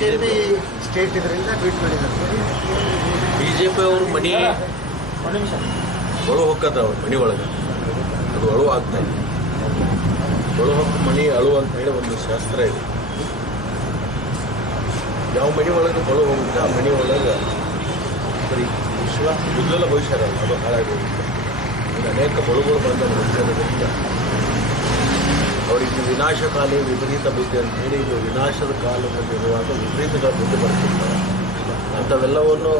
BJP state ಇದರಿಂದ tweet ಮಾಡಿದ್ದಾರೆ. ಬಿ ಅವರು ಮನಿ ಒಳು ಹೊಕ್ಕದ ಅವ್ರ ಮನಿ ಒಳಗೆ. ಅದು ಅಳು ಆಗ್ತಾ ಇದೆ. ಒಳು ಹೊಕ್ಕ ಮನಿ ಅಳು ಅಂತ ಹೇಳಿ ಒಂದು ಶಾಸ್ತ್ರ ಇದೆ. ಯಾವ ಮನಿ ಒಳಗೆ ಬಳು ಹೋಗುತ್ತೆ ಆ ಮನಿ ಒಳಗೆ ಬರೀ ವಿಶ್ವ ಉಜ್ವಲ ಭವಿಷ್ಯ ಅದು. ಹಾಳಾಗಿ ಅನೇಕ ಬಳುಗಳು ಬಂದ ಮನುಷ್ಯರಿಂದ ಅವರಿಗೆ ವಿನಾಶಕಾಲಿ ವಿಪರೀತ ಬುದ್ಧಿ ಅಂತ ಹೇಳಿ, ಇದು ವಿನಾಶದ ಕಾಲದಲ್ಲಿರುವಾಗ ವಿಪರೀತಗಳ ಬುದ್ಧಿ ಬರ್ತಿರ್ತಾರೆ ಅಂಥವೆಲ್ಲವನ್ನು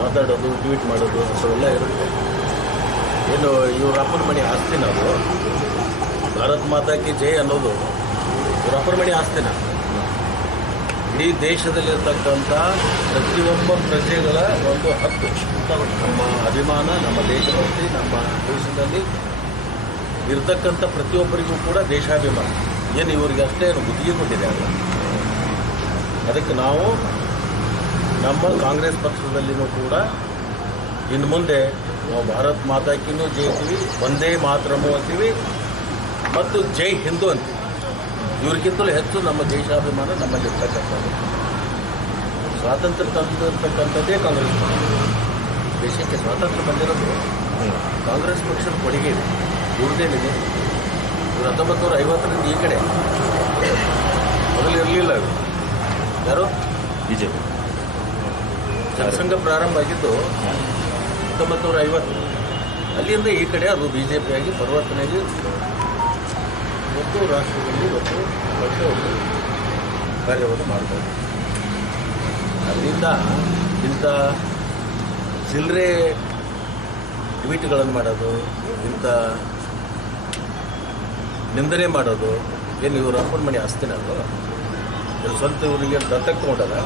ಮಾತಾಡೋದು, ಟ್ವೀಟ್ ಮಾಡೋದು, ಅಂಥವೆಲ್ಲ ಇರುತ್ತೆ. ಏನು ಇವ್ರ ಅಪ್ಪನ ಮನೆ ಆಸ್ತಿನ ಅದು ಭಾರತ್ ಮಾತಾಕಿ ಜೈ ಅನ್ನೋದು ಇವ್ರ ಅಪ್ಪನ ಮನೆ ಆಸ್ತಿನ ಇಡೀ ದೇಶದಲ್ಲಿರ್ತಕ್ಕಂಥ ಪ್ರತಿಯೊಬ್ಬ ಪ್ರಜೆಗಳ ಒಂದು ಹಕ್ಕು. ನಮ್ಮ ಅಭಿಮಾನ, ನಮ್ಮ ದೇಶಭಕ್ತಿ, ನಮ್ಮ ದೇಶದಲ್ಲಿ ಇರ್ತಕ್ಕಂಥ ಪ್ರತಿಯೊಬ್ಬರಿಗೂ ಕೂಡ ದೇಶಾಭಿಮಾನ. ಏನು ಇವರಿಗೆ ಅಷ್ಟೇ ಏನು ಗುತ್ತಿಗೆ ಕೊಟ್ಟಿದೆ ಅಲ್ಲ? ಅದಕ್ಕೆ ನಾವು ನಮ್ಮ ಕಾಂಗ್ರೆಸ್ ಪಕ್ಷದಲ್ಲಿನೂ ಕೂಡ ಇನ್ನು ಮುಂದೆ ನಾವು ಭಾರತ್ ಮಾತಾಕಿನೂ ಜಯಿಸ್ತೀವಿ, ಒಂದೇ ಮಾತ್ರಮೂ ಅಂತೀವಿ ಮತ್ತು ಜೈ ಹಿಂದೂ ಅಂತೀವಿ. ಇವ್ರಿಗಿಂತಲೂ ಹೆಚ್ಚು ನಮ್ಮ ದೇಶಾಭಿಮಾನ ನಮ್ಮಲ್ಲಿರ್ತಕ್ಕಂಥದ್ದು ಸ್ವಾತಂತ್ರ್ಯ ತಂದಿರತಕ್ಕಂಥದ್ದೇ ಕಾಂಗ್ರೆಸ್ ದೇಶಕ್ಕೆ ಸ್ವಾತಂತ್ರ್ಯ ಬಂದಿರೋದು ಕಾಂಗ್ರೆಸ್ ಪಕ್ಷದ ಕೊಡುಗೆ ಇದೆ. ಇವ್ರದ್ದೇನಿದೆ ಇವರು ಹತ್ತೊಂಬತ್ತು ನೂರ ಐವತ್ತರಿಂದ ಈ ಕಡೆ. ಮೊದಲು ಇರಲಿಲ್ಲ ಅದು ಯಾರು? ಬಿಜೆಪಿ. ಜನಸಂಘ ಪ್ರಾರಂಭ ಆಗಿದ್ದು ಹತ್ತೊಂಬತ್ತು ನೂರ ಐವತ್ತು ಅಲ್ಲಿಂದ ಈ ಕಡೆ ಅದು ಬಿ ಜೆ ಪಿಯಾಗಿ ಪರಿವರ್ತನೆಯಾಗಿ ಮತ್ತು ರಾಷ್ಟ್ರದಲ್ಲಿ ಇವತ್ತು ದೊಡ್ಡ ಒಂದು ಕಾರ್ಯವನ್ನು ಮಾಡ್ತಾರೆ ಅಲ್ಲಿಂದ ಇಂಥ ಚಿಲ್ಲರೆ ಟ್ವೀಟ್ಗಳನ್ನು ಮಾಡೋದು ಇಂಥ ನಿಂದನೆ ಮಾಡೋದು ಏನು ಇವರು ಅಪ್ಪನ ಮನೆ ಆಸ್ತಿನ ಅದು? ಇವ್ರ ಸ್ವಂತ ಇವರಿಗೆ ದತ್ತಕ್ಕೆ ತೊಗೊಂಡಲ್ಲ